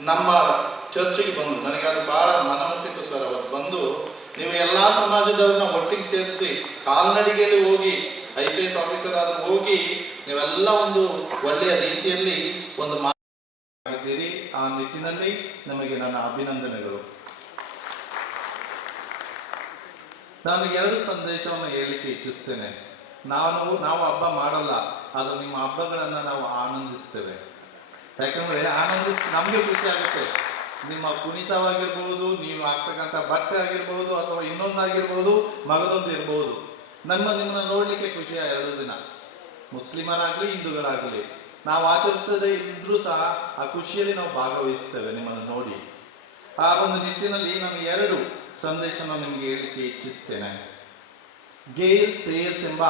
ನಮ್ಮ ಚರ್ಚಿಗೆ ಬಂದು, ನನಗೆ ಅದು ಬಹಳ ಮನಮುಟ್ಟಿತ್ತು ಸರ್ ಅವತ್ತು. ಬಂದು ನೀವು ಎಲ್ಲಾ ಸಮಾಜದವ್ರನ್ನ ಒಟ್ಟಿಗೆ ಸೇರಿಸಿ, ಕಾಲ್ನಡಿಗೆಯಲ್ಲಿ ಹೋಗಿ, ಐ ಪಿ ಎಸ್ ಆಫೀಸರ್ ಆದ್ರೂ ಹೋಗಿ, ನೀವೆಲ್ಲ ಒಂದು ಒಳ್ಳೆಯ ರೀತಿಯಲ್ಲಿ ಒಂದು ಮಾತಾಡಿದ್ದೀರಿ ಆ ನಿಟ್ಟಿನಲ್ಲಿ ನಮಗೆ ನನ್ನ ಅಭಿನಂದನೆಗಳು. ನಾನು ಎರಡು ಸಂದೇಶವನ್ನು ಹೇಳಲಿಕ್ಕೆ ಇಚ್ಛಿಸ್ತೇನೆ. ನಾನು, ನಾವು ಹಬ್ಬ ಮಾಡಲ್ಲ ಅದು ನಿಮ್ಮ ಹಬ್ಬಗಳನ್ನ ನಾವು ಆನಂದಿಸ್ತೇವೆ. ಯಾಕಂದ್ರೆ ಆನಂದ ನಮಗೆ ಖುಷಿ ಆಗುತ್ತೆ. ನಿಮ್ಮ ಕುಣಿತವಾಗಿರ್ಬೋದು ನೀವು ಆಗ್ತಕ್ಕಂಥ ಬಟ್ಟೆ ಆಗಿರ್ಬೋದು ಅಥವಾ ಇನ್ನೊಂದಾಗಿರ್ಬೋದು, ಮಗದೊಂದು ಇರ್ಬೋದು. ನಮ್ಮ ನಿಮ್ಮನ್ನ ನೋಡಲಿಕ್ಕೆ ಖುಷಿ ಎರಡು ದಿನ. ಮುಸ್ಲಿಮರಾಗಲಿ, ಹಿಂದೂಗಳಾಗ್ಲಿ. ನಾವು ಆಚರಿಸ್ತದೆ ಇದ್ರೂ ಸಹ ಆ ಖುಷಿಯಲ್ಲಿ ನಾವು ಭಾಗವಹಿಸ್ತೇವೆ ನಿಮ್ಮನ್ನು ನೋಡಿ. ಆ ಒಂದು ನಿಟ್ಟಿನಲ್ಲಿ ನಾನು ಎರಡು ಸಂದೇಶನ ನಿಮಗೆ ಹೇಳಲಿಕ್ಕೆ ಇಚ್ಛಿಸ್ತೇನೆ. ಗೇಲ್ ಸೇಲ್ಸ್ ಎಂಬ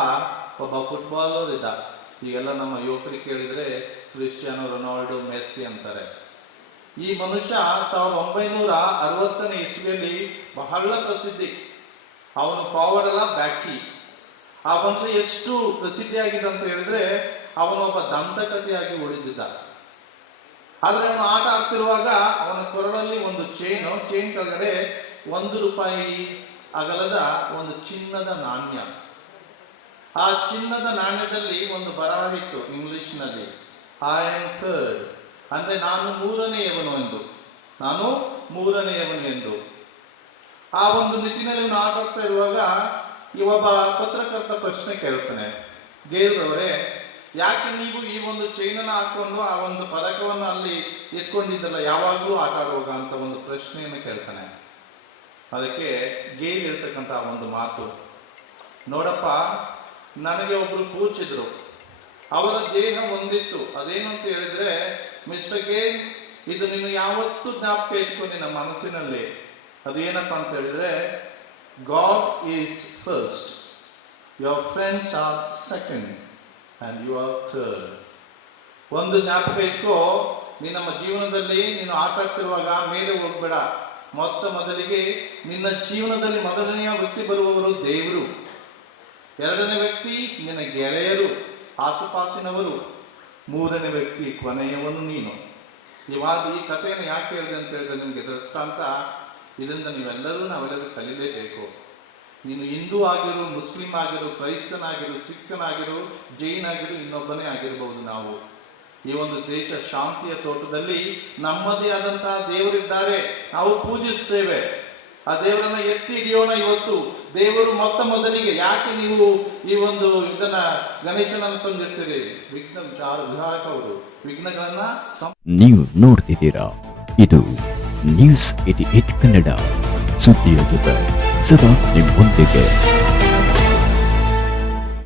ಒಬ್ಬ ಫುಟ್ಬಾಲರ್ ಇದ್ದ. ಈಗೆಲ್ಲ ನಮ್ಮ ಯುವಕರಿಗೆ ಕೇಳಿದ್ರೆ ಕ್ರಿಸ್ಟಿಯಾನೋ ರೊನಾಲ್ಡೋ, ಮೆಸ್ಸಿ ಅಂತಾರೆ. ಈ ಮನುಷ್ಯ ಸಾವಿರದ ಒಂಬೈನೂರ ಅರವತ್ತನೇ ಇಸ್ವಿಯಲ್ಲಿ ಬಹಳ ಪ್ರಸಿದ್ಧಿ. ಅವನು ಫಾರ್ವರ್ಡ್ ಅಲ್ಲ ಬ್ಯಾಕಿ ಆ ಮನುಷ್ಯ ಎಷ್ಟು ಪ್ರಸಿದ್ಧಿಯಾಗಿದೆ ಅಂತ ಹೇಳಿದ್ರೆ ಅವನೊಬ್ಬ ದಂತಕಥೆಯಾಗಿ ಉಳಿದಿದ್ದ. ಆದರೆ ಅವನು ಆಟ ಆಡ್ತಿರುವಾಗ ಅವನ ಕೊರಳಲ್ಲಿ ಒಂದು ಚೈನ್ ಚೈನ್ ಕೆಳಗಡೆ ಒಂದು ರೂಪಾಯಿ ಅಗಲದ ಒಂದು ಚಿನ್ನದ ನಾಣ್ಯ. ಆ ಚಿನ್ನದ ನಾಣ್ಯದಲ್ಲಿ ಒಂದು ಬರಹವಿತ್ತು ಇಂಗ್ಲಿಷ್ನಲ್ಲಿ. ಐ ಆಮ್ ಥರ್ಡ್ ಅಂದ್ರೆ ನಾನು ಮೂರನೆಯವನು ಎಂದು. ನಾನು ಮೂರನೆಯವನು ಎಂದು. ಆ ಒಂದು ನಿಟ್ಟಿನಲ್ಲಿ ನಾನು ಆಟಾಡ್ತಾ ಇರುವಾಗ ಈ ಒಬ್ಬ ಪತ್ರಕರ್ತ ಪ್ರಶ್ನೆ ಕೇಳ್ತಾನೆ ಗೇಲ್ರವರೇ ಯಾಕೆ ನೀವು ಈ ಒಂದು ಚೈನನ್ನು ಹಾಕೊಂಡು ಆ ಒಂದು ಪದಕವನ್ನು ಅಲ್ಲಿ ಇಟ್ಕೊಂಡಿದ್ದಲ್ಲ? ಯಾವಾಗಲೂ ಆಟ ಆಡುವಾಗ ಅಂತ ಒಂದು ಪ್ರಶ್ನೆಯನ್ನು ಕೇಳ್ತಾನೆ. ಅದಕ್ಕೆ ಗೇಲ್ ಇರ್ತಕ್ಕಂಥ ಒಂದು ಮಾತು. ನೋಡಪ್ಪ ನನಗೆ ಒಬ್ರು ಕೂಚಿದ್ರು. ಅವರ ದೇಹ ಒಂದಿತ್ತು. ಅದೇನು ಅಂತ ಹೇಳಿದ್ರೆ, ಮಿಸ್ಟರ್ ಗೇಲ್ ಇದು ನೀನು ಯಾವತ್ತೂ ಜ್ಞಾಪಕ ಇಟ್ಕೊ ನಿನ್ನ ಮನಸ್ಸಿನಲ್ಲಿ. ಅದೇನಪ್ಪ ಅಂತ ಹೇಳಿದ್ರೆ, God is first. Your friends are second and you are third ಒಂದು ಜ್ಞಾಪಕ ಇಟ್ಕೋ ನೀನು ನಮ್ಮ ಜೀವನದಲ್ಲಿ ನೀನು ಆಟ ಆಡ್ತಿರುವಾಗ ಮೇಲೆ ಹೋಗ್ಬೇಡ. ಮೊತ್ತ ಮೊದಲಿಗೆ ನಿನ್ನ ಜೀವನದಲ್ಲಿ ಮೊದಲನೆಯ ವ್ಯಕ್ತಿ ಬರುವವರು ದೇವರು. ಎರಡನೇ ವ್ಯಕ್ತಿ, ನಿನ್ನ ಗೆಳೆಯರು, ಆಸುಪಾಸಿನವರು, ಮೂರನೇ ವ್ಯಕ್ತಿ, ಕೊನೆಯವನು ನೀನು. ಇವಾಗ ಈ ಕಥೆಯನ್ನು ಯಾಕೆ ಹೇಳಿದೆ ಅಂತ ಹೇಳಿದ್ರೆ ನಿಮಗೆ ದೃಷ್ಟಾಂತ ಇದರಿಂದ ನೀವೆಲ್ಲರೂ ನಾವೆಲ್ಲರೂ ಕಲಿಲೇಬೇಕು ನೀನು ಹಿಂದೂ ಆಗಿರು, ಮುಸ್ಲಿಂ ಆಗಿರು, ಕ್ರೈಸ್ತನಾಗಿರು, ಸಿಖ್ಖನಾಗಿರು ಜೈನ್ ಆಗಿರು ಇನ್ನೊಬ್ಬನೇ ಆಗಿರಬಹುದು ನಾವು. ಈ ಒಂದು ದೇಶ ಶಾಂತಿಯ ತೋಟದಲ್ಲಿ ನಮ್ಮದೇ ಆದಂತಹ ದೇವರಿದ್ದಾರೆ. ನಾವು ಪೂಜಿಸ್ತೇವೆ. ಆ ದೇವರನ್ನ ಎತ್ತಿ ಹಿಡಿಯೋಣ ಇವತ್ತು. ದೇವರು ಮೊತ್ತ ಮೊದಲಿಗೆ ಯಾಕೆ ನೀವು ಈ ಒಂದು ಇದನ್ನ ಗಣೇಶನನ್ನು ತಂದಿರ್ತೀರಿ? ವಿಘ್ನ ಅವರು. ವಿಘ್ನಗಳನ್ನ ನೀವು ನೋಡ್ತಿದ್ದೀರಾ? ಇದು ನ್ಯೂಸ್ ಏಟಿ ಏಟ್ ಕನ್ನಡ. ಸುದ್ದಿಯ ಜೊತೆ ಸದಾ ನಿಮ್ಮೊಂದಿಗೆ